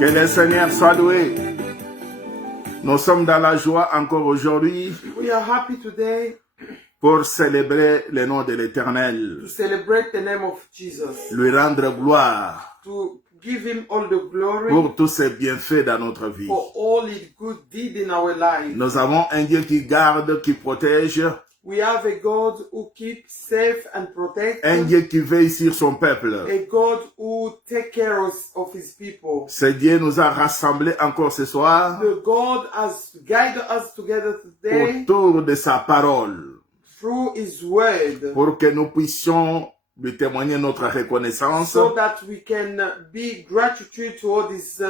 Que le Seigneur soit loué. Nous sommes dans la joie encore aujourd'hui. We are happy today pour célébrer le nom de l'Éternel. to celebrate the name of Jesus, Lui rendre gloire to give him all the glory pour tous ses bienfaits dans notre vie. for all his good deed in our life. Nous avons un Dieu qui garde, qui protège, We have a God who keeps safe and protects, un Dieu qui veille sur son peuple. a God who takes care of his people. Ce Dieu nous a rassemblés encore ce soir The God has guided us together today autour de sa parole through his word, pour que nous puissions lui témoigner notre reconnaissance so that we can be gratitude toward his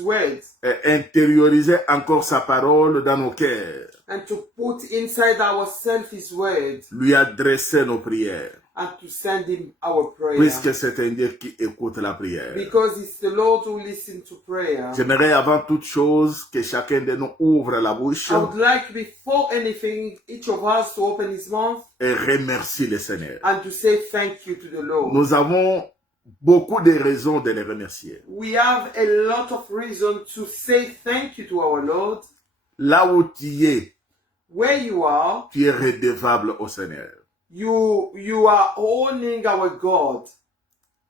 words, et intérioriser encore sa parole dans nos cœurs, and to put inside ourselves his words, lui adresser nos prières, and to send him our prayer. puisque c'est un Dieu qui écoute la prière. Because it's the Lord who listens to prayer. J'aimerais avant toute chose que chacun de nous ouvre la bouche I would like before anything each of us to open his mouth et remercie le Seigneur. and to say thank you to the Lord. Nous avons beaucoup de raisons de les remercier. We have a lot of reason to say thank you to our Lord. Là où tu es, Where you are, tu es redevable au Seigneur. you are owning our God.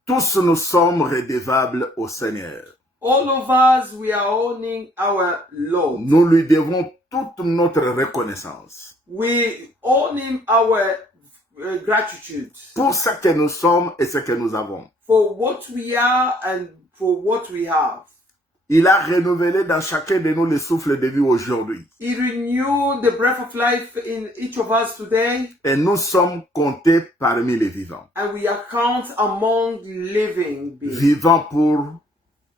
Tous nous sommes redevables au Seigneur. All of us, we are owning our Lord. Nous lui devons toute notre reconnaissance We own him our gratitude pour ce que nous sommes et ce que nous avons. for what we are and for what we have. Il a renouvelé dans chacun de nous le souffle de vie aujourd'hui. He renewed the breath of life in each of us today, Et nous sommes comptés parmi les vivants. and we are counted among living beings. Vivants pour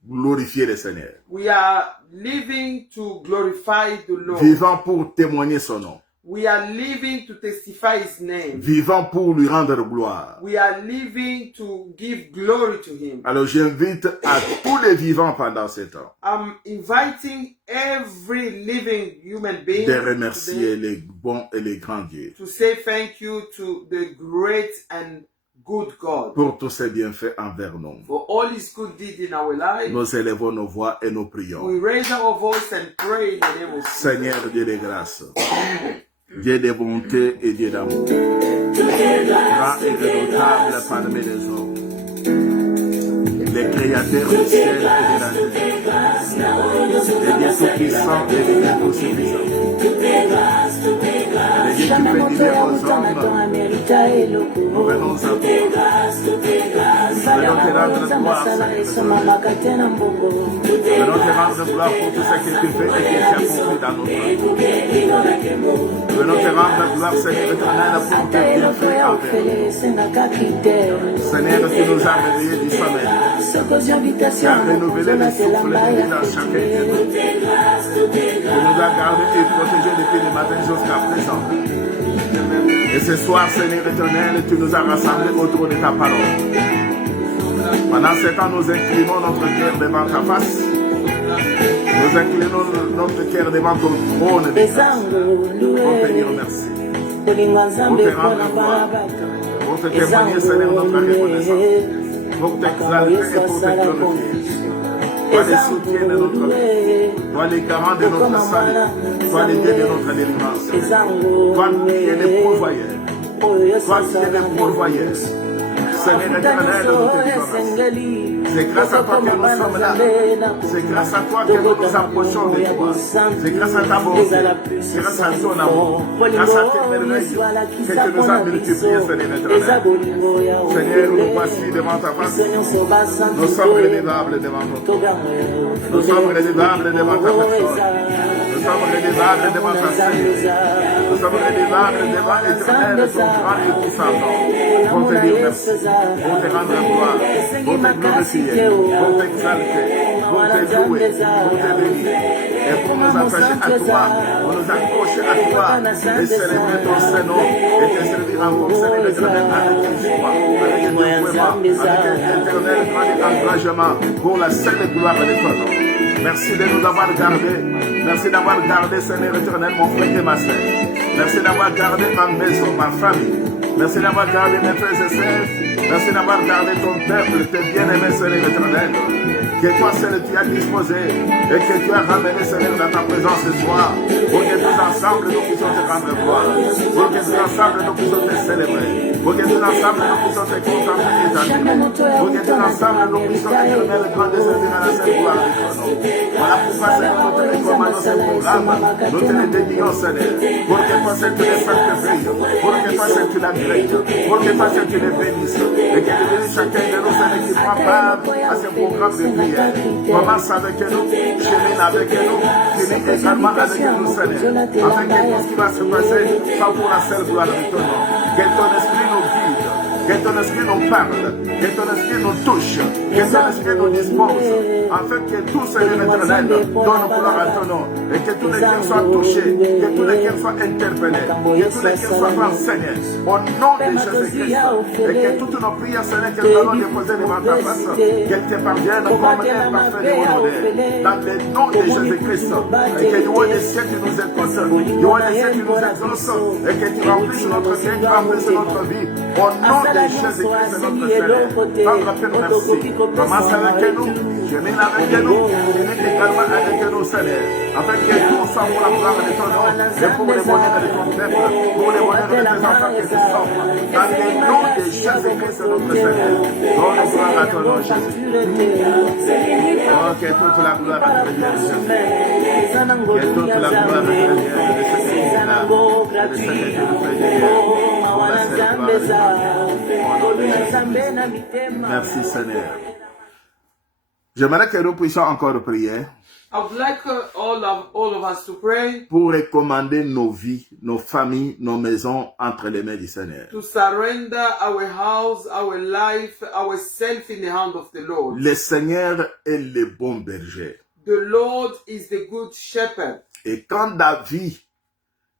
glorifier le Seigneur. We are living to glorify the Lord. Vivants pour témoigner son nom. We are living to testify his name. Vivants pour lui rendre gloire. We are living to give glory to him. Alors j'invite à tous les vivants pendant ce temps I'm inviting every living human being de remercier today les bons et les grands dieux to say thank you to the great and good God pour tous ses bienfaits envers nous. for all his good deeds in our life. Nous élevons nos voix et nous We prions. raise our voice and pray in the name of Seigneur Dieu de grâce, Dieu de bonté et Dieu d'amour, grand et redoutable parmi les hommes, le créateur du ciel et de la terre, le Dieu tout-puissant et le Dieu tout-suffisant, le Dieu qui fait vivre aux hommes. Nous venons à toi. Nous venons te rendre gloire, Seigneur. Nous venons te rendre gloire pour tout ce que tu fais et que tu as accompli dans notre vie. Nous venons te rendre gloire, Seigneur éternel, pour tes bienfaits envers nous. Seigneur, tu nous as réveillés du sommeil. Tu as renouvelé le souffle de vie dans chacun de nous. Tu nous as gardés et protégés depuis le matin jusqu'à présent. Et ce soir, Seigneur éternel, tu nous as rassemblés autour de ta parole. Pendant ce temps, nous inclinons notre cœur devant ta face. Nous inclinons notre cœur devant ton trône de grâce. Pour te dire merci. Pour te rendre gloire. Pour te témoigner, Seigneur, notre reconnaissance. Pour t'exalter et pour te glorifier. Toi les soutiens de notre vie. Toi les garants de notre salut. Toi les dieux de notre délivrance. Toi qui es le pourvoyeur. Toi qui es le pourvoyeur. Seigneur éternel, nous te disons merci. C'est grâce à toi que nous sommes là. C'est grâce à toi que nous nous approchons de toi. C'est grâce à ta bonté. C'est grâce à ton amour. Grâce à tes merveilles que tu nous as multipliés, Seigneur éternel. Seigneur, nous voici devant ta face. Nous sommes redevables devant ton trône. Nous sommes redevables devant ta personne. Nous sommes redevables devant ta sainteté. Nous sommes redevables devant l'éternel, ton grand et puissant nom. Pour te dire merci. Pour te rendre gloire. Pour te glorifier. Pour t'exalter. Pour te louer. Pour te bénir. Et pour nous attacher à toi. Pour nous accrocher à toi. Et célébrer ton Saint-Nom. Et te servir encore, Seigneur éternel, avec une joie. Avec un dévouement. Avec un éternel grand engagement. Pour la seule gloire de ton nom. Merci de nous avoir gardés. Merci d'avoir gardé, Seigneur éternel, mon frère et ma sœur. Merci d'avoir gardé ma maison, ma famille. Merci d'avoir gardé mes frères et sœurs. Merci d'avoir gardé ton peuple, tes bien-aimés, Seigneur éternel. Que toi, Seigneur, tu as disposé et que tu as ramené, Seigneur, dans ta présence ce soir. Pour que tous ensemble, nous puissions te rendre gloire. Pour que tous ensemble, nous puissions te célébrer. Pour que tous ensemble, nous puissions te contempler et t'admirer. Pour que tous ensemble, nous puissions te donner le grand descendre à la sainte gloire de ton nom. Voilà pourquoi, Seigneur, nous te recommandons ce programme. Nous te le dédions, Seigneur. Pour que toi, Seigneur, tu les sanctifies. Pour que toi, Seigneur, tu l'agrées. Pour que toi, Seigneur, tu les bénisses. Et que tu bénisses chacun de nous, Seigneur, qui prend part à ce programme de prière. Commence avec nous, chemine avec nous, finis également avec nous, Seigneur. Afin que tout ce qui va se passer soit pour la seule gloire de ton nom. Que ton esprit nous guide, que ton esprit nous parle, que ton esprit nous touche, que ton esprit nous dispose. Afin que tout, Seigneur éternel, donne gloire à ton nom. Et que tous les cœurs soient touchés, que tous les cœurs soient interpellés, que tous les cœurs soient enseignés. Au nom de Jésus-Christ. Et que toutes nos prières, Seigneur, que nous allons déposer devant ta face, qu'elles te parviennent comme un parfait de dans le nom de Jésus-Christ. Et que du haut des cieux, tu nous écoutes, du haut des cieux, tu nous exauces, et que tu remplisses notre cœur, tu remplisses notre vie. Au nom de Jésus-Christ, notre Seigneur. Notre Père, merci. Commence avec nous, chemine avec nous, chemine également avec nous, Seigneur. Afin que tout soit pour la gloire de ton nom, et pour le bonheur de ton peuple, pour le bonheur de tes enfants qui se sauvent. Dans le nom de Jésus-Christ, notre Seigneur. Donne gloire à ton nom, Jésus. Oh, que toute la gloire à te Jésus. Que toute la gloire à te Merci, Seigneur. J'aimerais que nous puissions encore prier. I would like all of us to pray. Pour recommander nos vies, nos familles, nos maisons entre les mains du Seigneur. To surrender our house, our life, ourselves in the hand of the Lord. Le Seigneur est le bon berger. The Lord is the good shepherd. Et quand David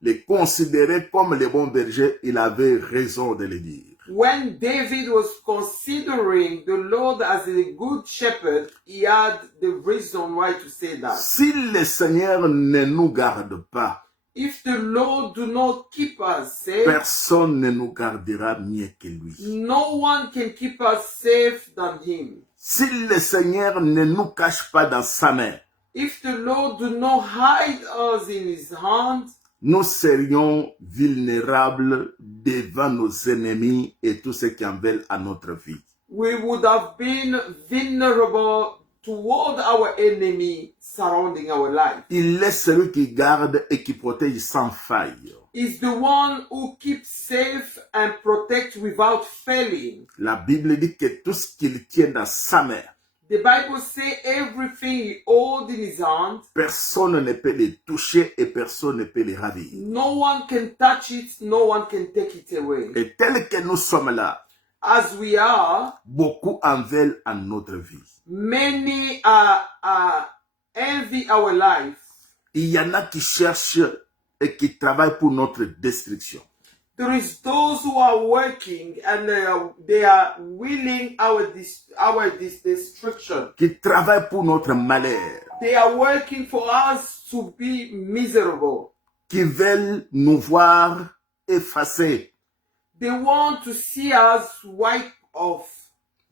le considérait comme le bon berger, il avait raison de le dire. When David was considering the Lord as a good shepherd, he had the reason why to say that. Si le Seigneur ne nous garde pas, if the Lord do not keep us safe, personne ne nous gardera mieux que lui. No one can keep us safe than him. Si le Seigneur ne nous cache pas dans sa main, if the Lord do not hide us in his hand, nous serions vulnérables devant nos ennemis et tous ceux qui en veulent à notre vie. We would have been vulnerable toward our enemy surrounding our life. Il est celui qui garde et qui protège sans faille. Is the one who keeps safe and protects without failing. La Bible dit que tout ce qu'il tient dans sa main, the Bible says everything he holds in his hand, personne ne peut le toucher et personne ne peut le ravir. No one can touch it, no one can take it away. Et tel que nous sommes là, as we are, beaucoup en veulent à notre vie. Many envy our life. Il y en a qui cherchent et qui travaillent pour notre destruction. There is those who are working and they are willing our destruction. Qui travaillent pour notre malheur. They are working for us to be miserable. Qui veulent nous voir effacés. They want to see us wiped off.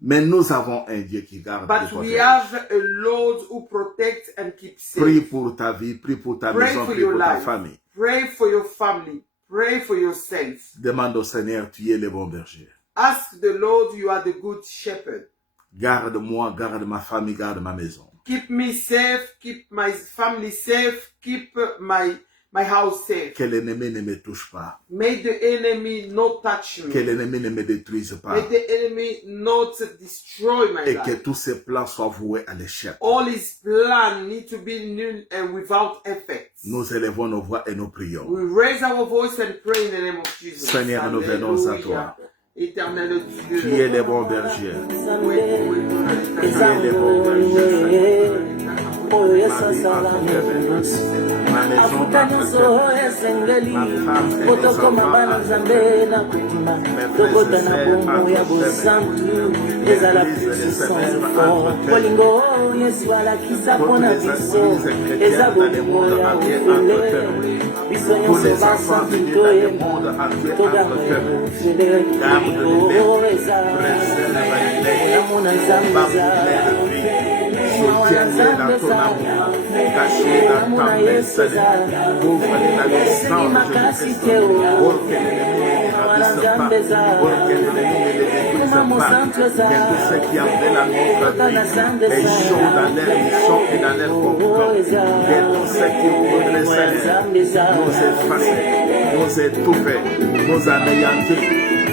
Mais nous avons un Dieu qui garde. But we have a Lord who protects and keeps safe. Prie pour ta vie, prie pour ta maison, prie pour ta famille. Pray for your family. Pray for yourself. Demande au Seigneur, tu es le bon berger. Ask the Lord, you are the good shepherd. Garde-moi, garde ma famille, garde ma maison. Keep me safe, keep my family safe, keep my house safe. Que l'ennemi ne me touche pas. May the enemy not touch me. Que l'ennemi ne me détruise pas. May the enemy not destroy my Et life. que tous ses plans soient voués à l'échec. All his plans need to be null and without effect. Nous élevons nos voix et nous prions. We raise our voice and pray in the name of Jesus. Seigneur, nous venons à toi. Éternel Dieu. Tu es le bon berger. Tu es le bon berger. Ma maison, ma Yesu alakisa Toutes mpona les biso églises chrétiennes eza dans le monde bolingo ya entier ofele entrefermés. biso Tous nyonso les enfants de basantu Dieu dans le toyeba monde entier todanga entrefermés. ofele Garde-les, eza préserve-les, mona nzambe eza baptême de vie. Soutiens-les dans ton amour, cachés dans ta main sainte. Ouvre-les dans le sang de Jésus-Christ, pour que l'ennemi ne ravisse pas, pour que l'ennemi ne les détruise pas, que tous ceux qui appellent à notre vie échouent dans leur mission et dans leur complot, que tous ceux qui voudraient Seigneur nous effacer, nous étouffer, nous anéantir,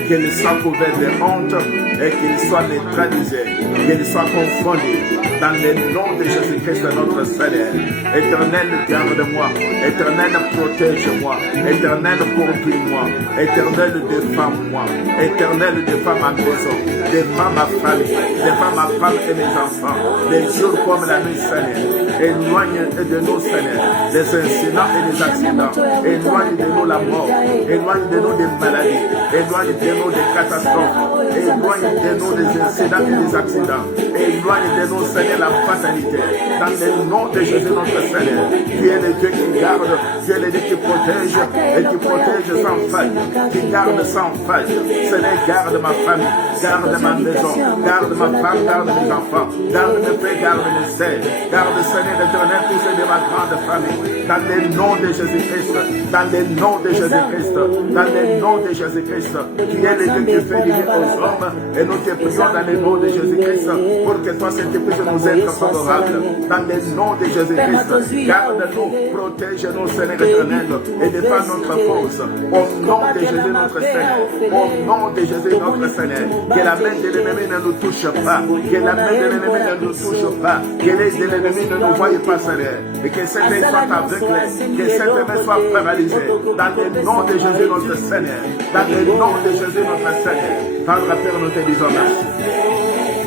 qu'ils soient couverts de honte et qu'ils soient neutralisés, qu'ils soient confondus dans le nom de Jésus-Christ notre Seigneur. Éternel, garde-moi, Éternel, protège-moi, Éternel, conduis-moi, Éternel, défends-moi, Éternel, défends ma maison, défends ma famille, défends ma femme et mes enfants, les jours comme la nuit, Seigneur. Éloigne de nous, Seigneur, des incidents et des accidents, éloigne de nous la mort, éloigne de nous des maladies, éloigne de nous des catastrophes, éloigne de nous des incidents et des accidents, éloigne de nous, Seigneur, la fatalité. Dans le nom de Jésus notre Seigneur, tu es le Dieu qui garde, tu es le Dieu qui protège et qui protège sans faille, qui garde sans faille. Seigneur, garde ma famille, garde ma maison, garde ma femme, garde mes enfants, garde mes frères, garde mes sœurs, garde, Seigneur éternel, tous ceux de ma grande famille. Dans le nom de Jésus-Christ, dans le nom de Jésus-Christ, dans le nom de Jésus-Christ, qui est le Dieu qui fait vivre aux hommes, et nous te prions dans le nom de Jésus-Christ, pour que toi, Seigneur, puisses nous être favorable. Dans le nom de Jésus-Christ, garde-nous, protège-nous, Seigneur éternel, et défends notre cause. Au nom de Jésus, notre Seigneur, au nom de Jésus, notre Seigneur, que la main de l'ennemi ne nous touche pas, que la main de l'ennemi ne nous touche pas, que les de l'ennemi ne nous voient pas, Seigneur, et que cette main soit aveuglée, que cette main soit paralysée. Dans le nom de Jésus, notre Seigneur, dans le nom de Jésus, notre Seigneur, Père, Père, nous te disons merci.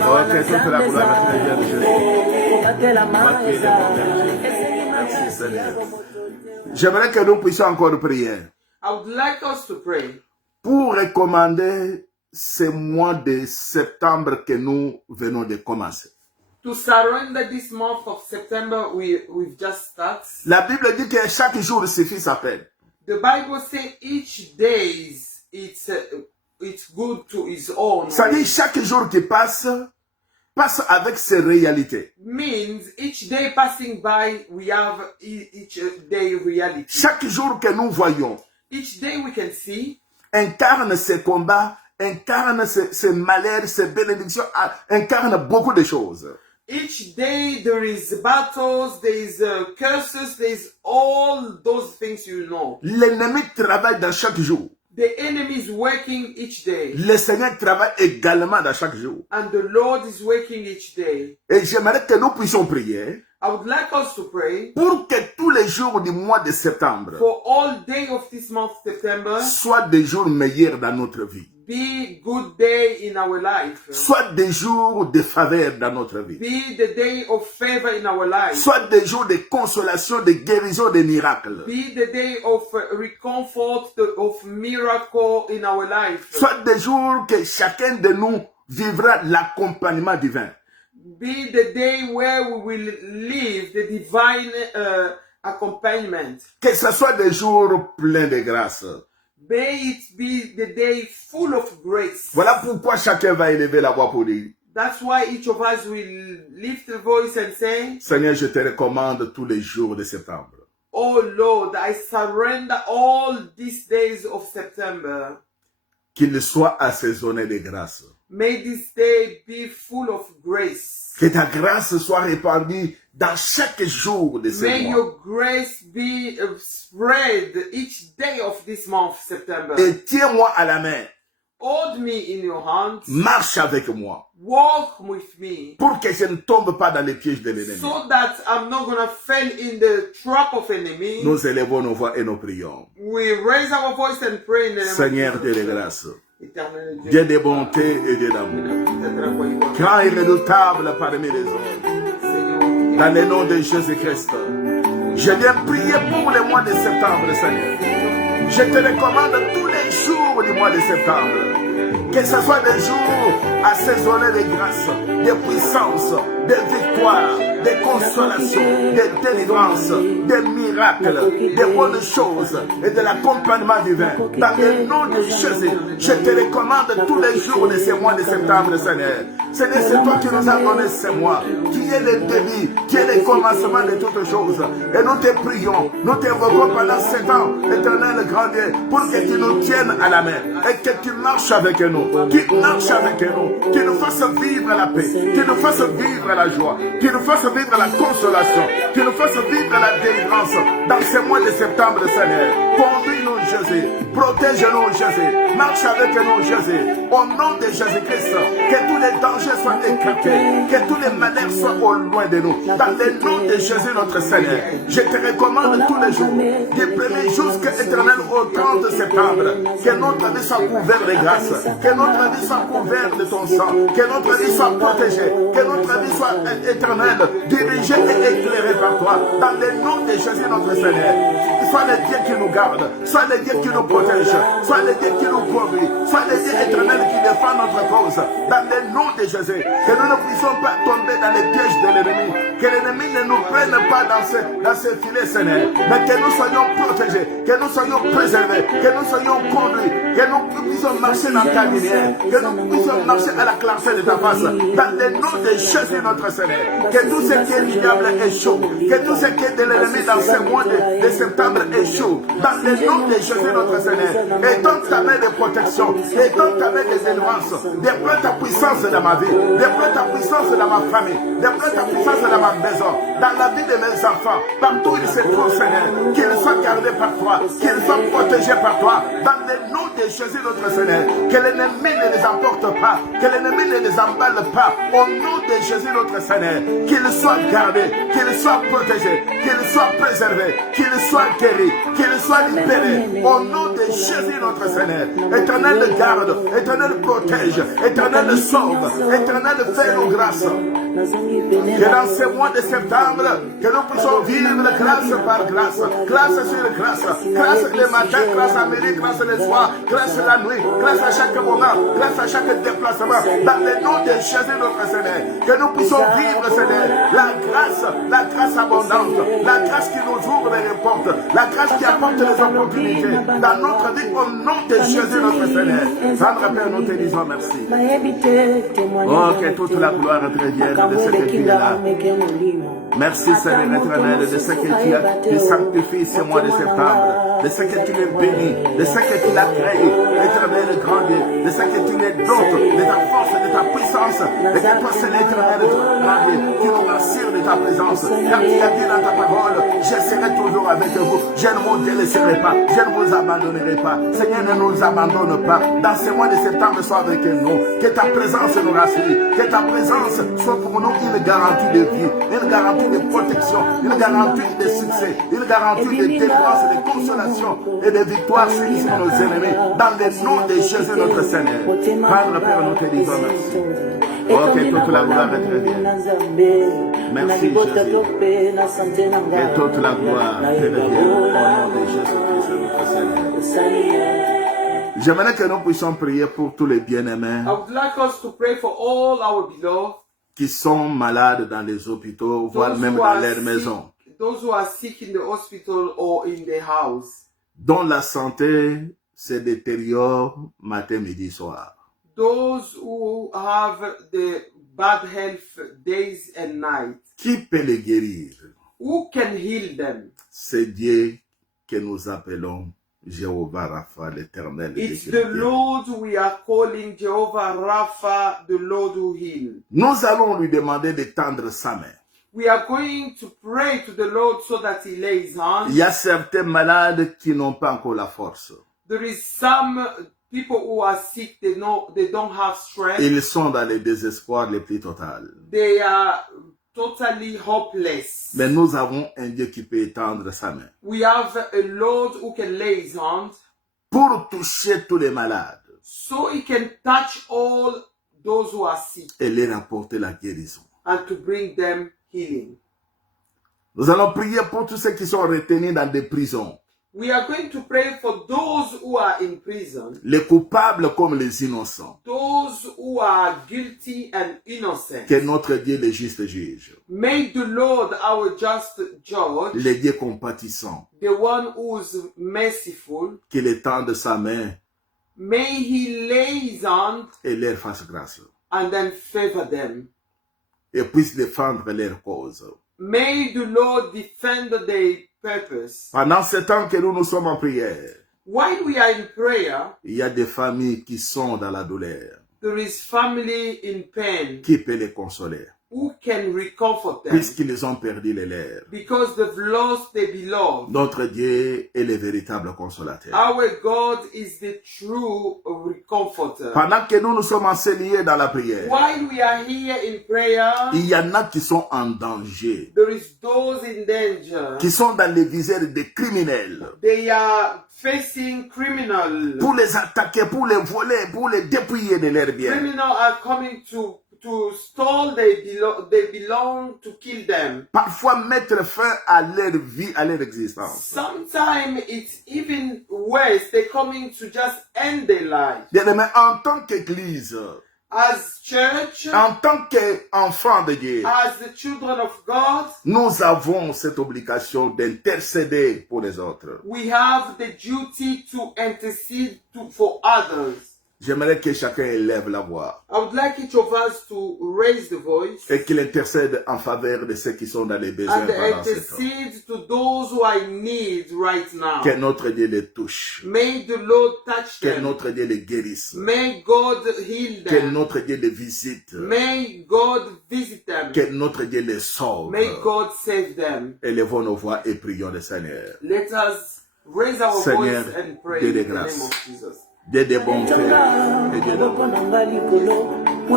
Oh, que toute la gloire de Jésus. Merci, Seigneur. J'aimerais que nous puissions encore prier. I would like us to pray Pour recommander ce mois de septembre que nous venons de commencer. to surrender this month of September we've just started. La Bible dit que chaque jour suffit sa peine. The Bible says each day it's good to his own. Ça dit chaque jour qui passe avec ses réalités. Means each day passing by we have each day reality. Chaque jour que nous voyons Each day we can see incarne ses combats, incarne ses malheurs, ses bénédictions, incarne beaucoup de choses. each day there is battles, there is curses, there is all those things you know. L'ennemi travaille dans chaque jour. The enemy is working each day. Le Seigneur travaille également dans chaque jour. And the Lord is working each day. Et j'aimerais que nous puissions prier I would like us to pray pour que tous les jours du mois de septembre for all day of this month, September, soient des jours meilleurs dans notre vie. be good day in our life. Soit des jours de faveur dans notre vie. Be the day of favor in our life. Soit des jours de consolation, de guérison, de miracles. Be the day of recomfort, of miracle in our life. Soit des jours que chacun de nous vivra l'accompagnement divin. Be the day where we will live the divine accompaniment. Que ce soit des jours pleins de grâce. May it be the day full of grace. Voilà pourquoi chacun va élever la voix pour dire: That's why each of us will lift the voice and say, Seigneur, je te recommande tous les jours de septembre. Oh Lord, I surrender all these days of September. Qu'il soit assaisonné de grâce. May this day be full of grace. Que ta grâce soit répandue dans chaque jour de ce May mois. your grace be spread each day of this month, September. Et tiens-moi à la main. Hold me in your hands. Marche avec moi. Walk with me. Pour que je ne tombe pas dans les pièges de l'ennemi. So that I'm not going to fall in the trap of enemy. Nous élevons nos voix et nous prions. We raise our voice and pray in the name Seigneur of Dieu Jesus. de grâce, Éternel Dieu de bonté et Dieu d'amour, grand et redoutable parmi les hommes, dans le nom de Jésus-Christ, je viens prier pour le mois de septembre, Seigneur. Je te recommande tous les jours du mois de septembre. Que ce soit des jours assaisonnés de grâce, de puissance, des victoires, des consolations, des délivrances, des miracles, des bonnes choses et de l'accompagnement divin. Dans le nom de Jésus, je te recommande tous les jours de ces mois de septembre, Seigneur. Seigneur, c'est toi qui nous as donné ces mois, qui est le début, qui est le commencement de toutes choses. Et nous te prions, nous t'invoquons pendant 7 ans, éternel grand Dieu, pour que tu nous tiennes à la main et que tu marches avec nous, tu marches avec nous, tu nous fasses vivre la paix, tu nous fasses vivre la joie, tu nous fasses vivre la consolation, tu nous fasses vivre la délivrance dans ces mois de septembre, Seigneur. Conduis-nous, Jésus, protège-nous, Jésus, marche avec nous, Jésus, au nom de Jésus-Christ, que tous les dangers soient écartés, que tous les malheurs soient au loin de nous, dans le nom de Jésus notre Seigneur. Je te recommande tous les jours, du 1er jusqu'à éternel au 30 septembre, que notre vie soit couverte de grâce, que notre vie soit couverte de ton sang, que notre vie soit protégée, que notre vie soit éternelle, dirigée et éclairée par toi, dans le nom de Jésus notre Seigneur. Sois le Dieu qui nous garde, sois le Dieu qui nous protège, sois le Dieu qui nous conduit, sois le Dieu éternel qui défend notre cause, dans le nom de Jésus. Que nous ne puissions pas tomber dans les pièges de l'ennemi, que l'ennemi ne nous prenne pas dans ce filet, Seigneur, mais que nous soyons protégés, que nous soyons préservés, que nous soyons conduits, que nous puissions marcher dans ta lumière, que nous puissions marcher à la clarté de ta face, dans le nom de Jésus notre Seigneur. Que tout ce qui est du diable échoue, que tout ce qui est de l'ennemi dans ce mois de septembre échoue, dans le nom de Jésus notre Seigneur. Et donne ta main de protection, et donne ta main de délivrance, déploie ta puissance dans ma vie, déploie ta puissance dans ma famille, déploie ta puissance dans ma maison, dans la vie de mes enfants, partout où ils se trouvent, Seigneur, qu'ils soient gardés par toi, qu'ils soient protégés par toi, dans le nom de Jésus notre Seigneur. Que l'ennemi ne les emporte pas, que l'ennemi ne les emballe pas, au nom de Jésus notre Seigneur. Qu'ils soient gardés, qu'ils soient protégés, qu'ils soient préservés, qu'ils soient guéris, qu'ils soient libérés, au nom de Jésus notre Seigneur. Éternel garde, éternel protège, éternel sauve, éternel fais-nous grâce. Que dans ces mois de septembre, que nous puissions vivre grâce par grâce, grâce sur grâce, grâce le matin, grâce à midi, grâce le soir, grâce la nuit, grâce à chaque moment, grâce à chaque déplacement, dans le nom de Jésus notre Seigneur. Que nous puissions vivre, Seigneur, la grâce abondante, la grâce qui nous ouvre les portes, la grâce qui apporte les opportunités dans notre vie, au nom de Jésus notre Seigneur. Sandra Père, nous te disons merci. Oh, que toute la gloire te revienne de ce que tu es là. Merci Seigneur éternel de ce que tu sanctifies ce mois de septembre, de ce que tu les bénis, de ce que tu l'as créé, éternel grand Dieu, de ce que tu les dotes, de ta force, de ta puissance, et que toi c'est l'éternel grand Dieu, qui nous rassure de ta présence, car tu as dit dans ta parole, je serai toujours avec vous, je ne vous délaisserai pas, je ne vous abandonnerai pas. Seigneur, ne nous abandonne pas, dans ce mois de septembre, sois avec nous, que ta présence nous rassure, que ta présence soit pour nous une garantie de vie, une garantie de protection, une garantie de succès, une garantie de délivrance, de consolation et de victoire sur nos ennemis, dans le nom de Jésus notre Seigneur. Padre Père, nous te disons merci. Oh, que toute la gloire te revienne. Merci Jésus. Que toute la gloire te revienne au nom de Jésus-Christ notre Seigneur. J'aimerais que nous puissions prier pour tous les bien-aimés. I would like us to pray for all our beloved qui sont malades dans les hôpitaux, voire même dans leur maison. Those who are sick in the hospital or in their house. Dont la santé se détériore matin, midi, soir. Those who have the bad health days and nights. Qui peut les guérir? Who can heal them? C'est Dieu que nous appelons Jéhovah Rapha, l'Éternel. It's the Lord we are calling Jehovah Rapha, the Lord who heals. Nous allons lui demander de tendre sa main. We are going to pray to the Lord so that He lays hands. Il y a certains malades qui n'ont pas encore la force. There is some people who are sick, they don't have strength. Ils sont dans le désespoir le plus total. They are totally hopeless. Mais nous avons un Dieu qui peut étendre sa main. We have a Lord who can lay His hands pour toucher tous les malades. So He can touch all those who are sick. Et les apporter la guérison. And to bring them healing. Nous allons prier pour tous ceux qui sont retenus dans des prisons. We are going to pray for those who are in prison, les coupables comme les innocents. those who are guilty and innocent. Que notre Dieu, le juste juge, May the Lord, our just judge, le Dieu compatissant, the one who's merciful, qu'il étende sa main may he lay his hand et leur fasse grâce, and then favor them. et puisse défendre leur cause. May the Lord defend their purpose. Pendant ce temps que nous sommes en prière, While we are in prayer, il y a des familles qui sont dans la douleur. there is family in pain. Qui peut les consoler? Who can recomfort them? Puisqu'ils ont perdu les leurs. Because they've lost their beloved. Notre Dieu est le véritable consolateur. Our God is the true comforter. Pendant que nous sommes enseignés dans la prière, While we are here in prayer, il y en a qui sont en danger, there is those in danger. qui sont dans les visères des criminels, They are facing criminals. pour les attaquer, pour les voler, pour les dépouiller de leurs biens. Criminals are coming to stall they belong to kill them. Parfois mettre fin à leur vie, à leur existence. Sometimes it's even worse. They're coming to just end their life. Bien-aimés, en tant qu'Église, As church, en tant qu'enfants de Dieu, as the children of God, nous avons cette obligation d'intercéder pour les autres. we have the duty to intercede for others. J'aimerais que chacun élève la voix I would like each of us to raise the voice et qu'il intercède en faveur de ceux qui sont dans les besoins and pendant ce temps. intercede to those who are in need right now. Que notre Dieu les touche. May the Lord touch Que them. notre Dieu les guérisse. May God heal Que them. notre Dieu les visite. May God visit them. Que notre Dieu les sauve. May God save them. Élevons nos voix et prions le Seigneur. Let us raise our Seigneur, voice and pray Dieu de in the grâce. name of Jesus. Dieu de bonté et Dieu d'amour.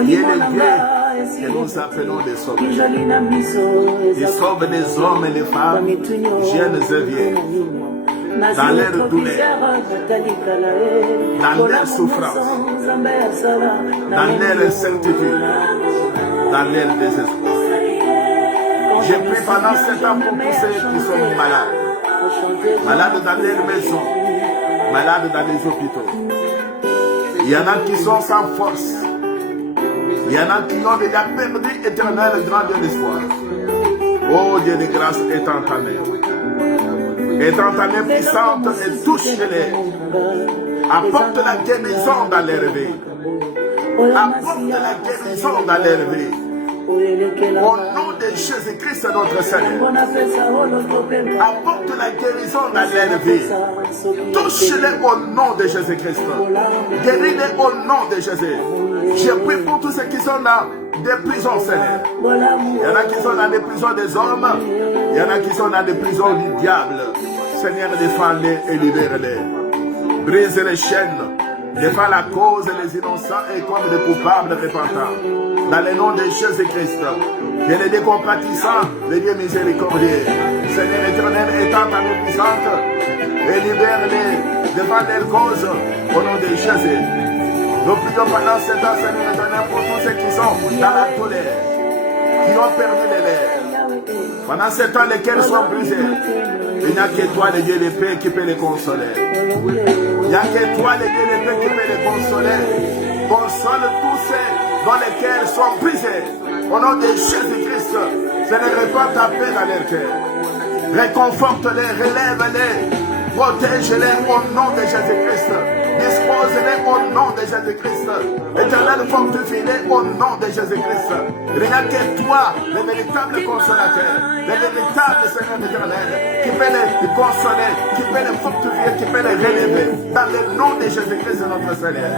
Il est le Dieu que nous appelons les sauveurs. Il sauve les hommes et les femmes, jeunes et vieux, dans leur douleur, dans leur souffrance, dans leur incertitude, dans leur désespoir. Je prie pendant ce temps pour tous ceux qui sont malades, malades dans leur maison, malades dans les hôpitaux. Il y en a qui sont sans force. Il y en a qui ont déjà perdu éternel grand Dieu d'espoir. Oh Dieu de grâce, étends ta main. Étends ta main puissante et touche-les. Apporte la guérison dans leur vie. Apporte la guérison dans leur vie. Au nom de Jésus-Christ, notre Seigneur. Apporte la guérison dans leur vie. Touche-les au nom de Jésus-Christ. Guéris-les au nom de Jésus. Je prie pour tous ceux qui sont dans des prisons, Seigneur. Il y en a qui sont dans des prisons des hommes. Il y en a qui sont dans des prisons du diable. Seigneur, défends-les et libère-les. Brise les chaînes. Défends la cause des innocents et comme des coupables repentants. Dans le nom de Jésus-Christ, Dieu le Dieu compatissant, le Dieu miséricordieux. Seigneur éternel, étends ta main puissante et libère-les, défends leur cause au nom de Jésus. Nous prions pendant ce temps, Seigneur éternel, pour tous ceux qui sont dans la douleur, qui ont perdu les lèvres. Pendant ce temps, les cœurs sont brisés. Il n'y a que toi, le Dieu de paix, qui peut les consoler. Il n'y a que toi, le Dieu de paix, qui peut les consoler. Console tous ceux dont les cœurs sont brisés. Au nom de Jésus-Christ, Seigneur, répand ta paix dans leur cœur. Réconforte-les, relève-les, protège-les au nom de Jésus-Christ. Dispose-les au nom de Jésus-Christ. Éternel, fortifie-les au nom de Jésus-Christ. Il n'y a que toi, le véritable consolateur, le véritable Seigneur éternel, qui peut les consoler, qui peut les fortifier, qui peut les relever. Dans le nom de Jésus-Christ, notre Seigneur.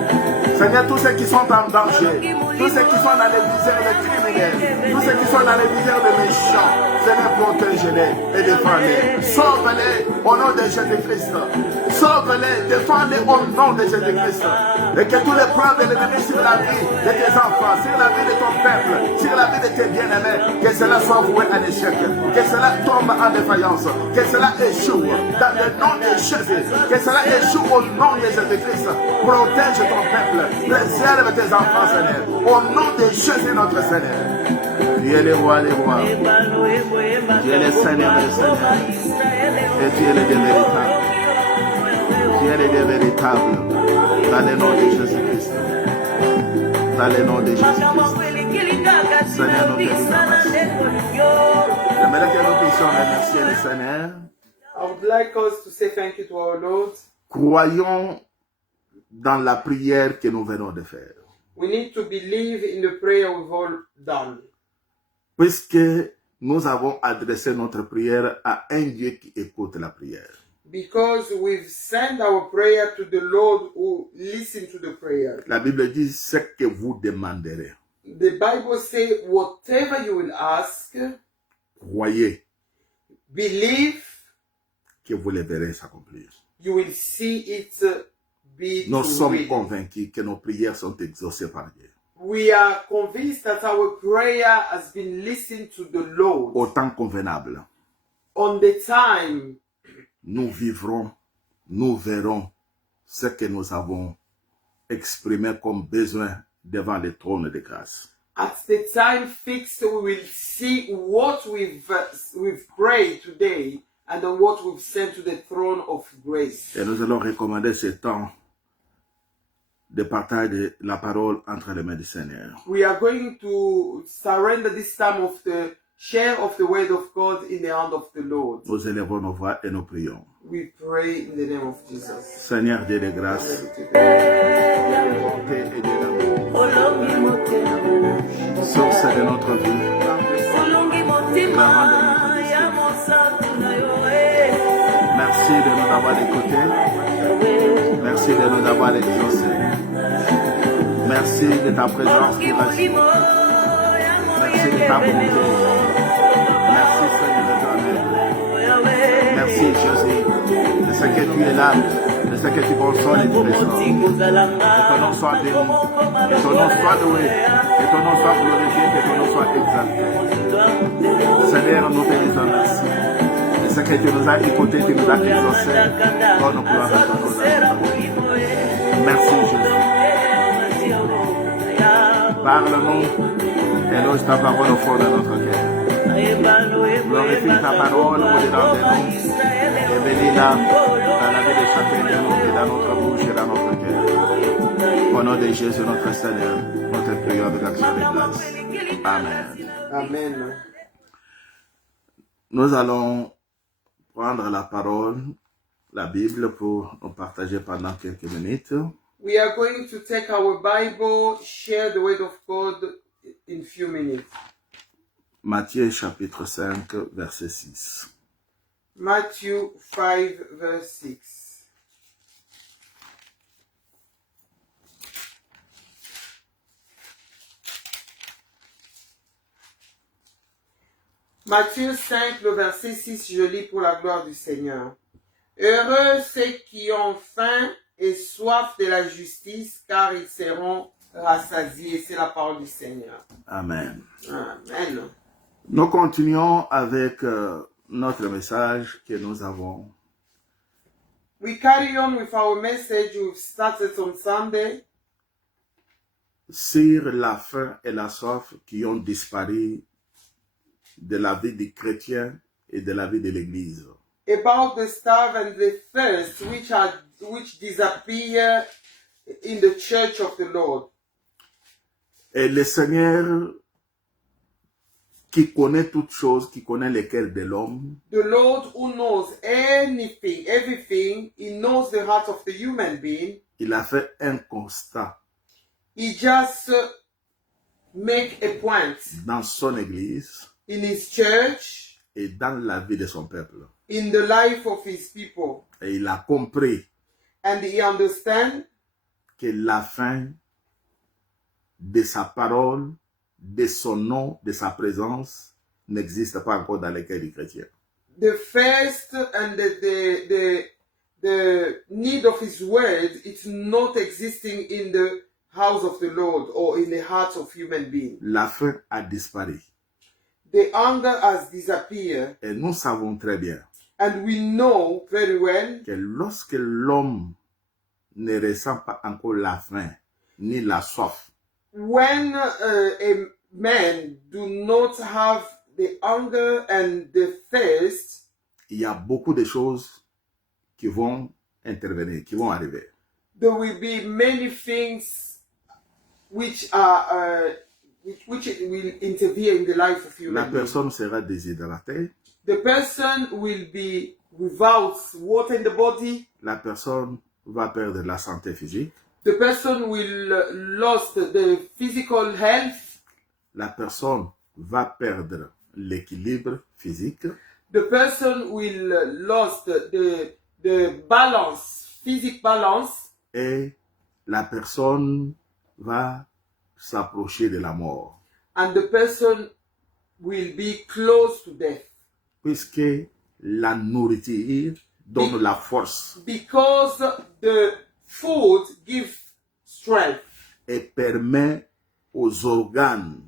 Seigneur, tous ceux qui sont en danger, tous ceux qui sont dans les visères des criminels, tous ceux qui sont dans les visères des méchants, Seigneur, protège-les et défends-les. Sauve-les au nom de Jésus-Christ. Sauve-les, défends-les au nom de Jésus-Christ. Et que tous les plans de l'ennemi sur la vie de tes enfants, sur la vie de ton peuple, sur la vie de tes bien-aimés, que cela soit voué à l'échec, que cela tombe en défaillance, que cela échoue dans le nom de Jésus, que cela échoue au nom de Jésus-Christ. Protège ton peuple, préserve tes enfants, Seigneur, au nom de Jésus notre Seigneur. Tu es le roi des rois, tu es le Seigneur des seigneurs, et tu es le Dieu véritable. Tu es le Dieu véritable. Dans le nom de Jésus-Christ. Dans le nom de Jésus-Christ. Seigneur, nous te disons merci. J'aimerais que nous puissions remercier le Seigneur. I would like us to say thank you to our Lord. Croyons dans la prière que nous venons de faire. We need to believe in the prayer we've all done. Puisque nous avons adressé notre prière à un Dieu qui écoute la prière. Because we've sent our prayer to the Lord who listens to the prayer. La Bible dit ce que vous demanderez. The Bible says, whatever you will ask, Croyez believe, que vous le verrez s'accomplir. you will see it be Nous sommes true. convaincus que nos prières sont exaucées par Dieu. We are convinced that our prayer has been listened to the Lord. Au temps convenable, On the time, nous vivrons, nous verrons ce que nous avons exprimé comme besoin devant le trône de grâce. at the time fixed, we will see what we've prayed today and what we've sent to the throne of grace. Et nous allons recommander ce temps de partage de la parole entre les mains du Seigneur. We are going to surrender this time of the share of the word of God in the hand of the Lord. Nous élevons nos voix et nous prions. We pray in the name of Jesus. Seigneur Dieu de grâce, de bonté et d'amour, source de notre vie, garant de notre destin. Merci de nous avoir écoutés. Merci de nous avoir exaucés. Merci de ta présence qui agit. Merci de ta bonté. Merci Seigneur de toi-même. Merci Jésus de ce que tu es là, de ce que tu consoles et tu ressors. Que ton nom soit béni, que ton nom soit loué, que ton nom soit glorifié, que ton nom soit exalté. Seigneur, nous te disons merci. De ce que tu nous as écouté, tu nous as exaucés. Donne gloire à ton nom. Merci Jésus. Parle-nous, éloge ta parole au fond de notre cœur. Glorifie ta parole au-dedans de nous. Et bénis-la dans la vie de chacun de nous et dans notre bouche et dans notre cœur. Au nom de Jésus, notre Seigneur, nous te prions avec action de grâce. Amen. Amen. Nous allons prendre la parole, la Bible, pour nous partager pendant quelques minutes. We are going to take our Bible, share the word of God in few minutes. Matthieu chapitre 5, verset 6. Matthew 5, verse 6. Matthieu 5, le verset 6, je lis pour la gloire du Seigneur. Heureux ceux qui ont faim et soif de la justice, car ils seront rassasiés. C'est la parole du Seigneur. Amen. Amen. Nous continuons avec notre message que nous avons. We carry on with our message we've started on Sunday Sur la faim et la soif qui ont disparu de la vie des chrétiens et de la vie de l'Église. about the starve and the thirst which disappear in the church of the Lord. Et le Seigneur qui connaît toutes choses, qui connaît les cœurs de l'homme, The Lord who knows anything, everything, He knows the heart of the human being. il a fait un constat He just make a point dans son Église in His church, et dans la vie de son peuple. in the life of His people. Et il a compris And He understands que la fin de sa parole, de son nom, de sa présence, n'existe pas encore dans les cœurs des chrétiens. the first and the need of His word, it's not existing in the house of the Lord or in the hearts of human beings. La faim a disparu. The hunger has disappeared, Et nous savons très bien and we know very well que lorsque l'homme ne ressent pas encore la faim ni la soif, when a man do not have the hunger and the thirst, il y a beaucoup de choses qui vont intervenir, qui vont arriver. There will be many things which are which will interfere in the life of La human beings. personne sera déshydratée. The person will be without water in the body. La personne va perdre la santé physique. The person will lose the physical health. La personne va perdre l'équilibre physique. The person will lose the balance, physical balance. Et la personne va s'approcher de la mort. And the person will be close to death. Puisque la nourriture donne la force Because the food gives strength et permet aux organes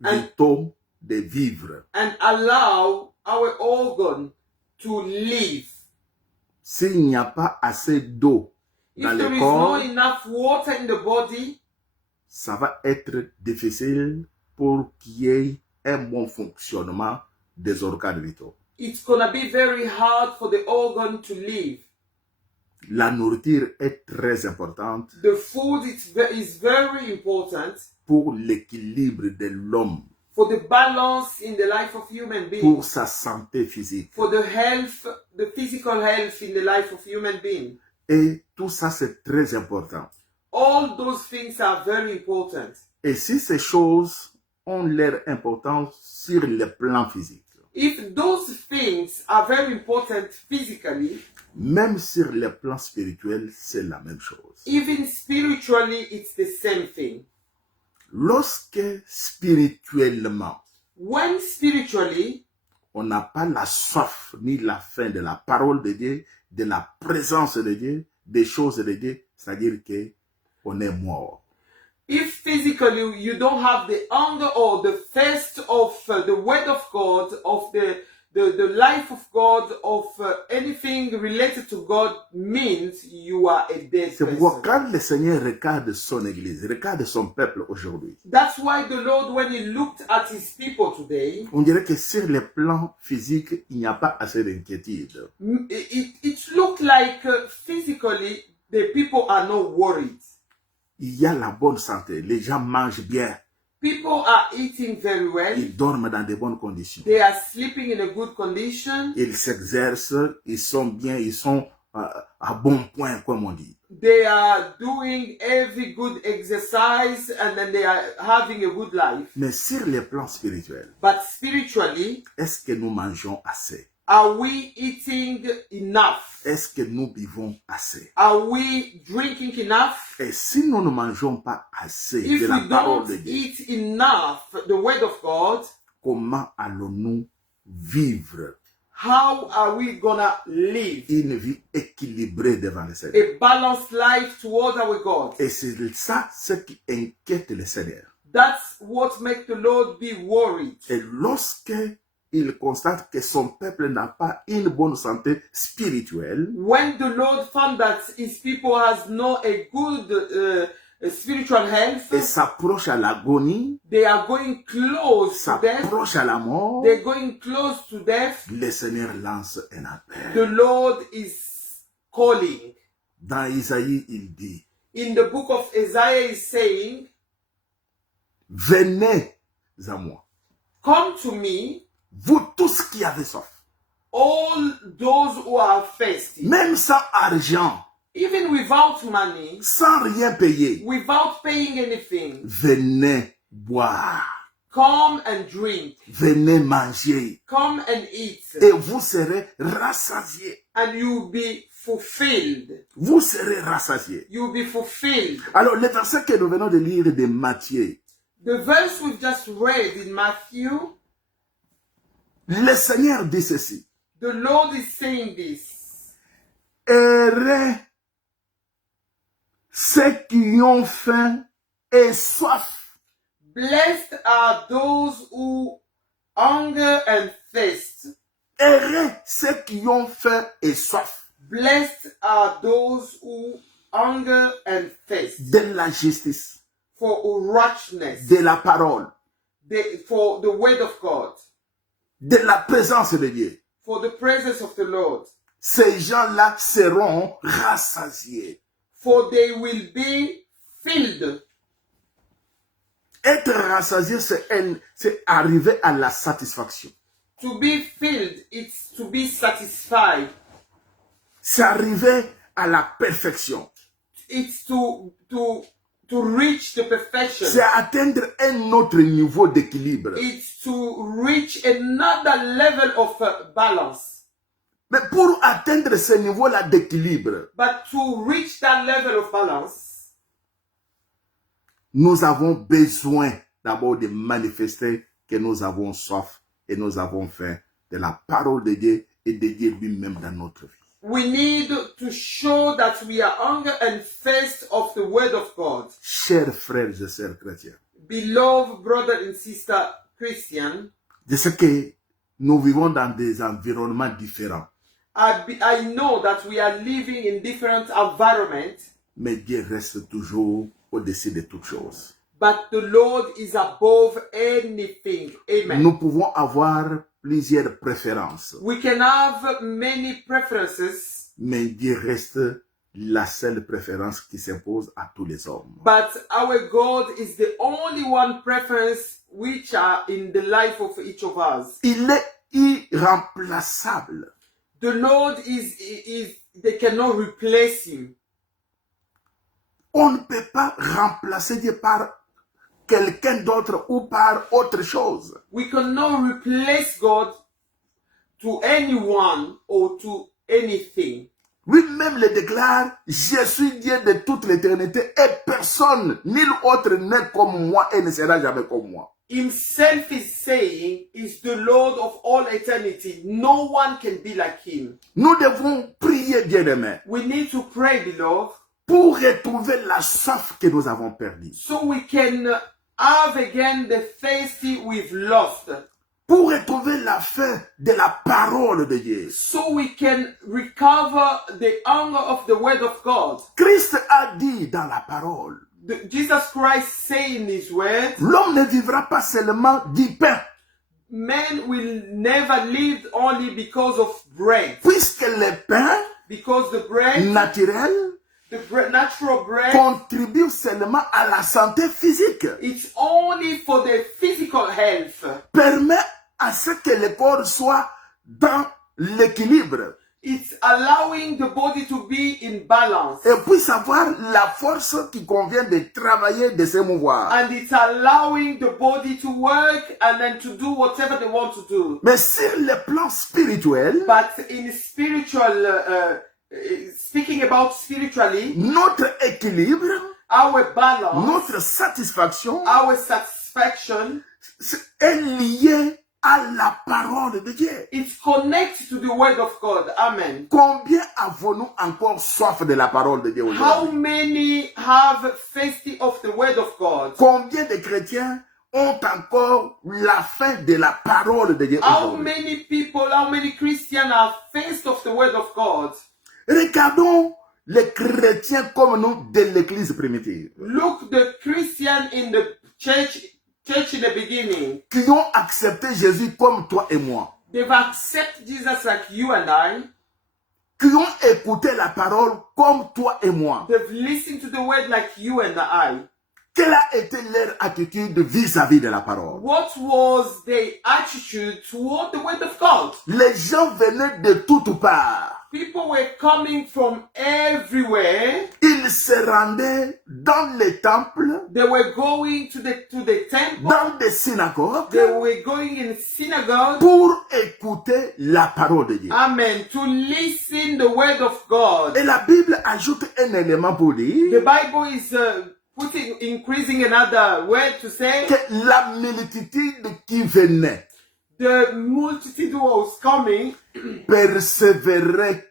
vitaux de vivre. and allow our organ to live. S'il n'y a pas assez d'eau dans If there le is corps, not enough water in the body, ça va être difficile pour qu'il y ait un bon fonctionnement des organes vitaux. it's gonna be very hard for the organ to live. La nourriture est très importante The food is very important pour l'équilibre de l'homme, for the balance in the life of human pour beings, sa santé physique. for the health, the physical health in the life of human being. Et tout ça, c'est très important. All those things are very important. Et si ces choses ont leur importance sur le plan physique, If those things are very important physically, même sur le plan spirituel, c'est la même chose. even spiritually, it's the same thing. Lorsque spirituellement, When spiritually, on n'a pas la soif ni la faim de la parole de Dieu, de la présence de Dieu, des choses de Dieu, c'est-à-dire que on est mort. if physically you don't have the hunger or the thirst of the word of God, of the life of God, of anything related to God, means you are a dead C'est pourquoi person. quand le Seigneur regarde son Église, regarde son peuple aujourd'hui, That's why the Lord, when He looked at His people today, on dirait que sur le plan physique, il n'y a pas assez d'inquiétude. it looked like physically the people are not worried. Il y a la bonne santé, les gens mangent bien, People are eating very well. ils dorment dans de bonnes conditions. They are sleeping in a good condition. Ils s'exercent, ils sont bien, ils sont à bon point, comme on dit. They are doing every good exercise and then they are having a good life. Mais sur le plan spirituel, But spiritually, est-ce que nous mangeons assez? are we eating enough? Est-ce que nous buvons assez? Are we drinking enough? Et si nous ne mangeons pas assez If de la we parole don't de Dieu, eat enough the word of God, comment allons-nous vivre how are we gonna live une vie équilibrée devant le Seigneur? a balanced life toward our God? Et c'est ça ce qui inquiète le Seigneur. That's what makes the Lord be worried. Et lorsque il constate que son peuple n'a pas une bonne santé spirituelle, When the Lord found that His people has not a good spiritual health, et s'approche à l'agonie, they are going close to death. s'approche à la mort, They're going close to death. le Seigneur lance un appel. The Lord is calling. Dans Isaïe, il dit, In the book of Isaiah is saying, venez à moi, come to me, vous tous qui avez soif, all those who are thirsty, même sans argent, even without money, sans rien payer, without paying anything. venez boire, Come and drink. venez manger, Come and eat. et vous serez rassasiés. And you'll be fulfilled. Vous serez rassasiés. You'll be fulfilled. Alors, le verset que nous venons de lire de Matthieu, The verse we've just read in Matthew, le Seigneur dit ceci. the Lord is saying this. Heureux ceux qui ont faim et soif. Blessed are those who hunger and thirst. Heureux ceux qui ont faim et soif Blessed are those who hunger and thirst de la justice, for righteousness, de la parole, for the word of God, de la présence de Dieu. for the presence of the Lord. ces gens-là seront rassasiés. For they will be filled. Être rassasié, c'est arriver à la satisfaction. To be filled, it's to be satisfied. C'est arriver à la perfection. It's to reach the perfection. C'est atteindre un autre niveau d'équilibre. It's to reach another level of balance. Mais pour atteindre ce niveau-là d'équilibre, But to reach that level of balance, nous avons besoin d'abord de manifester que nous avons soif et nous avons faim de la parole de Dieu et de Dieu lui-même dans notre vie. we need to show that we are hunger and thirst of the word of God. Chers frères et sœurs chrétiens, Beloved brother and sister Christian, je sais que nous vivons dans des environnements différents, I know that we are living in different environments, mais Dieu reste toujours au-dessus de toutes choses. but the Lord is above anything. Amen. Nous pouvons avoir plusieurs préférences, We can have many preferences, mais Dieu reste la seule préférence qui s'impose à tous les hommes. but our God is the only one preference which are in the life of each of us. Il est irremplaçable. The Lord is they cannot replace him. On ne peut pas remplacer Dieu par quelqu'un d'autre ou par autre chose. We cannot replace God to anyone or to anything. Lui-même le déclare, je suis Dieu de toute l'éternité et personne, nul autre n'est comme moi et ne sera jamais comme moi. Himself is saying, is the Lord of all eternity. No one can be like him. Nous devons prier, bien-aimés, We need to pray, beloved, pour retrouver la soif que nous avons perdue. so we can have again the thirsty we've lost. Pour retrouver la faim de la parole de Dieu. So we can recover the hunger of the word of God. Christ a dit dans la parole, Jesus Christ say in his word, l'homme ne vivra pas seulement du pain, man will never live only because of bread. puisque le pain Because the bread, naturel natural bread, contribue seulement à la santé physique, it's only for the physical health. permet à ce que le corps soit dans l'équilibre It's allowing the body to be in balance. et puisse avoir la force qui convient de travailler, de se mouvoir. And it's allowing the body to work and then to do whatever they want to do. Mais sur le plan spirituel, But in spiritual, speaking about spiritually, notre équilibre, our balance, notre satisfaction our satisfaction, est lié à la parole de Dieu. it's connected to the word of God. Amen. Combien avons-nous encore soif de la parole de Dieu How aujourd'hui? many have thirsty of the word of God? Combien de chrétiens ont encore la faim de la parole de Dieu How aujourd'hui? many people, how many Christians are thirsty of the word of God? Regardons les chrétiens comme nous de l'église primitive, Look, the Christian in the church in the beginning, qui ont accepté Jésus comme toi et moi, they've accepted Jesus like you and I. qui ont écouté la parole comme toi et moi. They've listened to the word like you and I. Quelle a été leur attitude vis-à-vis de la parole? What was their attitude toward the word of God? Les gens venaient de toutes parts. People were coming from everywhere. Ils se rendaient dans les temples, They were going to the temple. dans des synagogues, They were going in synagogue. pour écouter la parole de Dieu. Amen. To listen the word of God. Et la Bible ajoute un élément pour The dire Bible is increasing another word to say que la multitude qui venait the multitude who was coming persévérait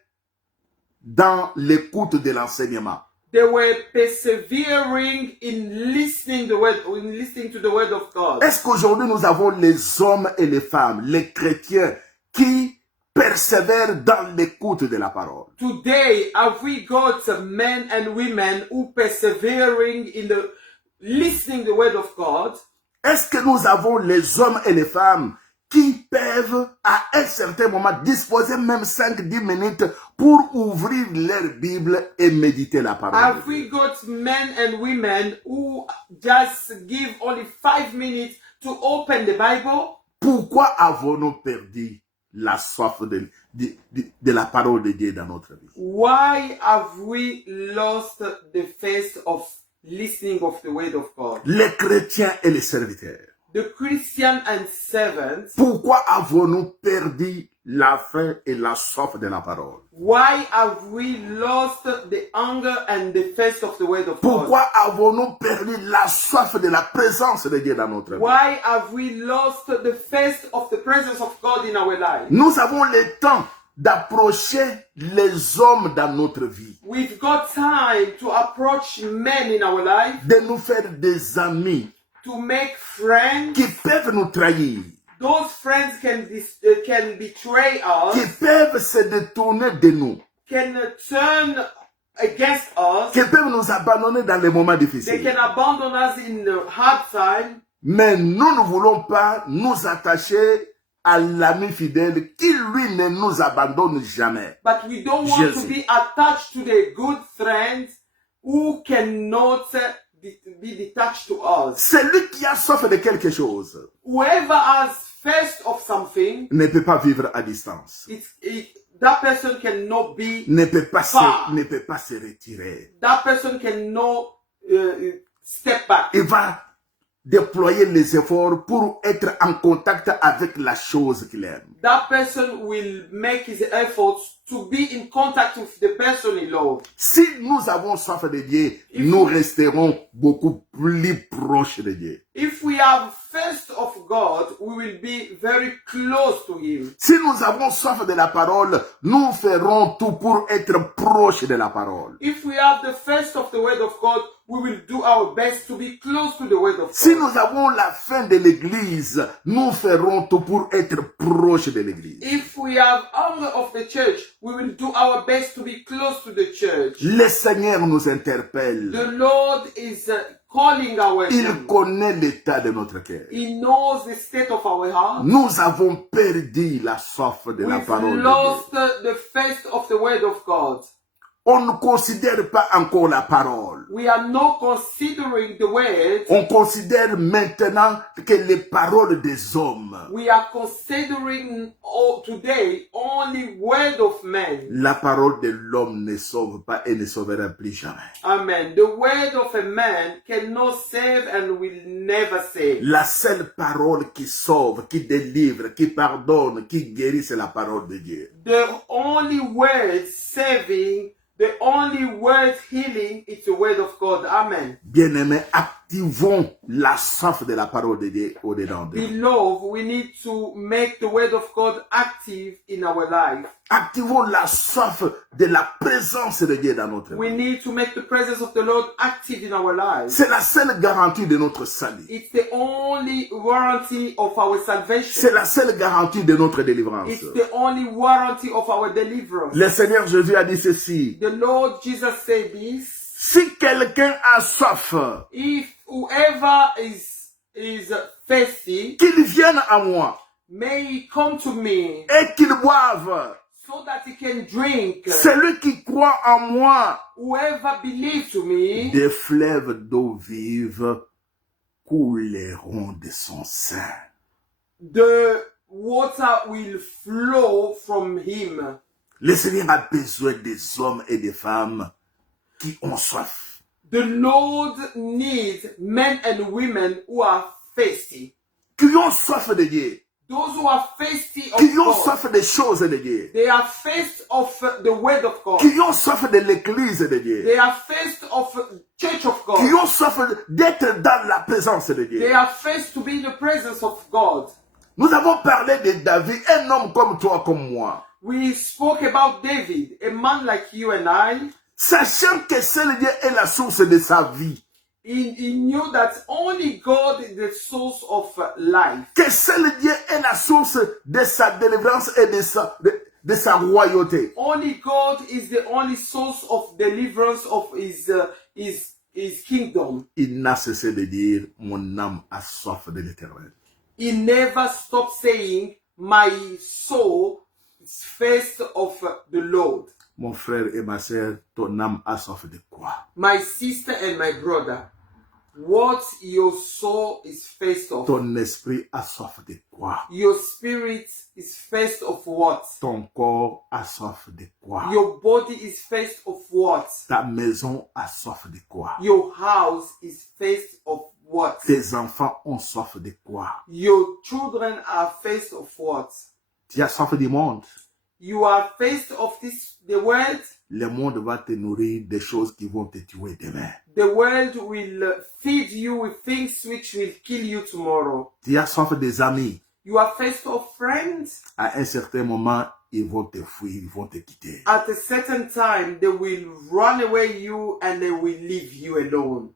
dans l'écoute de l'enseignement. they were persevering in listening to the word of God. Est-ce qu'aujourd'hui nous avons les hommes et les femmes, les chrétiens qui persévèrent dans l'écoute de la parole? Today, have we got men and women who persevering in the listening the word of God? Est-ce que nous avons les hommes et les femmes qui peuvent à un certain moment disposer même 5-10 minutes pour ouvrir leur Bible et méditer la parole. Have we got men and women who just give only 5 minutes to open the Bible? Pourquoi avons-nous perdu la soif de la parole de Dieu dans notre vie? Why have we lost the face of listening of the word of God? Les chrétiens et les serviteurs. The Christian and servants. Pourquoi avons-nous perdu la faim et la soif de la parole? Why have we lost the hunger and the thirst of the word of God? Pourquoi avons-nous perdu la soif de la présence de Dieu dans notre vie? Why have we lost the thirst of the presence of God in our life? Nous avons le temps d'approcher les hommes dans notre vie, We've got time to approach men in our life, de nous faire des amis to make friends. qui peuvent nous trahir, Those friends can betray qui us, peuvent se détourner de nous, can turn against us, qui peuvent nous abandonner dans les moments they difficiles. can abandon us in the hard time. Mais nous ne voulons pas nous attacher à l'ami fidèle qui, lui, ne nous abandonne jamais. But we don't want to Jésus. be attached to the good friends who cannot be detached to us. Celui qui a soif de quelque chose Whoever has thirst of something, ne peut pas vivre à distance, that person cannot be, ne peut pas Far. ne peut pas se retirer. that person cannot step back. Il va déployer les efforts pour être en contact avec la chose qu'il aime. That person will make his efforts to be in contact with the person he loves. Si nous avons soif de Dieu, nous resterons beaucoup plus proches de Dieu. If we have thirst of God, we will be very close to Him. Si nous avons soif de la parole, nous ferons tout pour être proches de la parole. If we have the thirst of the Word of God, we will do our best to be close to the Word of Si God. nous avons la faim de l'église, nous ferons tout pour être proches de l'église. If we have hunger of the church, we will do our best to be close to the church. Le Seigneur nous interpelle. The Lord is calling our Il name. connaît l'état de notre cœur. He knows the state of our heart. Nous avons perdu la soif de la We've parole de Dieu. lost the thirst of the Word of God. On ne considère pas encore la parole. We are not considering the Word. On considère maintenant que les paroles des hommes. We are considering today only word of men. La parole de l'homme ne sauve pas et ne sauvera plus jamais. Amen. The word of a man cannot save and will never save. La seule parole qui sauve, qui délivre, qui pardonne, qui guérit, c'est la parole de Dieu. The only word saving, the only word healing, is the word of God. Amen. Bien-aimés, activons la soif de la parole de Dieu au-dedans de nous. Beloved, we need to make the word of God active in our life. Activons la soif de la présence de Dieu dans notre We vie. need to make the presence of the Lord active in our lives. C'est la seule garantie de notre salut. It's the only warranty of our salvation. C'est la seule garantie de notre délivrance. It's the only warranty of our deliverance. Le Seigneur Jésus a dit ceci. The Lord Jesus said this. Si quelqu'un a soif, If whoever is thirsty, qu'il vienne à moi may he come to me et qu'il boive. so that he can drink. Celui qui croit en moi, Whoever believes to me, des fleuves d'eau vive couleront de son sein. the water will flow from him. Le Seigneur a besoin des hommes et des femmes qui ont soif. The Lord needs men and women who are thirsty. Qui ont soif de Dieu. Those who are thirsty of Qui ont God. soif des choses de Dieu. They are thirsty of the word of God. Qui ont soif de l'église de Dieu. They are thirsty of church of God. Qui ont soif d'être dans la présence de Dieu. They are thirsty to be in the presence of God. Nous avons parlé de David, un homme comme toi, comme moi. We spoke about David, a man like you and I. Sachant que seul Dieu est la source de sa vie. He knew that only God is the source of life. Que seul Dieu est la source de sa délivrance et de sa royauté. Only God is the only source of deliverance of his kingdom. Il n'a cessé de dire, mon âme a soif de l'éternel. he never stopped saying, my soul is first of the Lord. Mon frère et ma sœur, ton âme a soif de quoi? My sister and my brother, what your soul is first of? Ton esprit a soif de quoi? Your spirit is first of what? Ton corps a soif de quoi? Your body is first of what? Ta maison a soif de quoi? Your house is first of what? Tes enfants ont soif de quoi? Your children are first of what? Tu as soif du monde. You are first of the world. Le monde va te nourrir des choses qui vont te tuer demain. The world will feed you with things which will kill you tomorrow. Tu as soif des amis. You are first of friends. À un certain moment, ils vont te fuir, ils vont te quitter. At a certain time, they will run away you and they will leave you alone.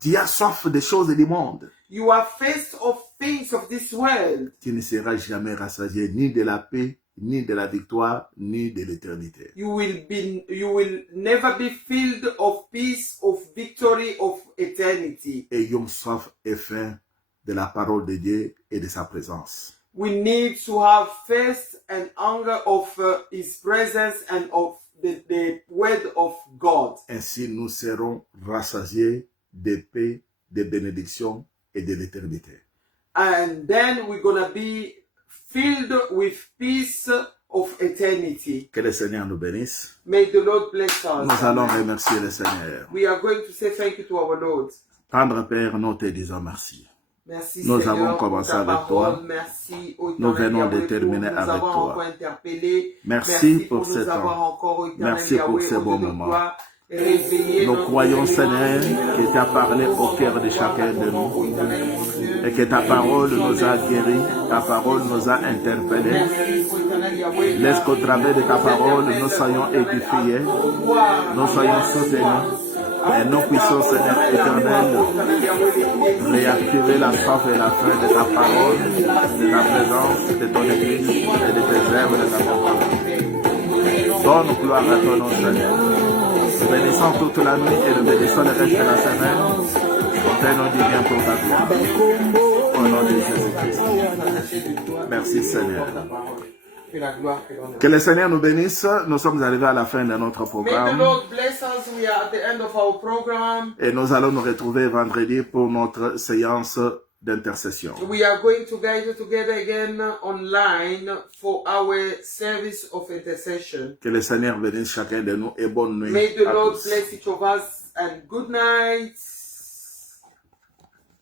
Tu as soif des choses du monde. You are first of things of this world. Tu ne seras jamais rassasié ni de la paix, ni de la victoire, ni de l'éternité. You will never be filled of peace, of victory, of eternity. Ayons soif et faim de la parole de Dieu et de sa présence. We need to have thirst and hunger of His presence and of the word of God. Ainsi, nous serons rassasiés de paix, de bénédiction et de l'éternité. And then we're going to be filled with peace of eternity. Que le Seigneur nous bénisse. May the Lord bless us. Nous allons remercier le Seigneur. We are going to say thank you to our Lord. Tendre Père, nous te disons merci. Merci Nous Seigneur, avons commencé pour ta avec parole. toi. Merci au Nous Éternel venons de Yahweh, terminer pour nous avec avoir toi. encore interpellés. Merci pour nous ce avoir temps. encore, au Éternel Merci pour Yahweh, ces au bons Dieu de moments. gloire, réveiller Nous notre croyons, cœur, Seigneur, que ta parole est au cœur de chacun de nous et que ta parole nous a guéris, ta parole nous a interpellés. Laisse qu'au travers de ta parole, nous soyons édifiés, nous soyons soutenus et nous puissions, Seigneur éternel, réactiver la soif et la faim de ta parole, de ta présence, de ton Église et de tes œuvres, de ta parole. Donne gloire à ton nom, Seigneur. Nous bénissons toute la nuit et nous bénissons le reste de la semaine. Fais-nous du bien pour ta gloire. Au nom de Jésus-Christ. Merci, Seigneur. Que le Seigneur nous bénisse. Nous sommes arrivés à la fin de notre May the programme. Lord bless us. We are at the end of our program. Et nous allons nous retrouver vendredi pour notre séance d'intercession. We are going to gather together again online for our service of intercession. Que le Seigneur bénisse chacun de nous et bonne nuit May the à Lord tous. bless each of us and good night.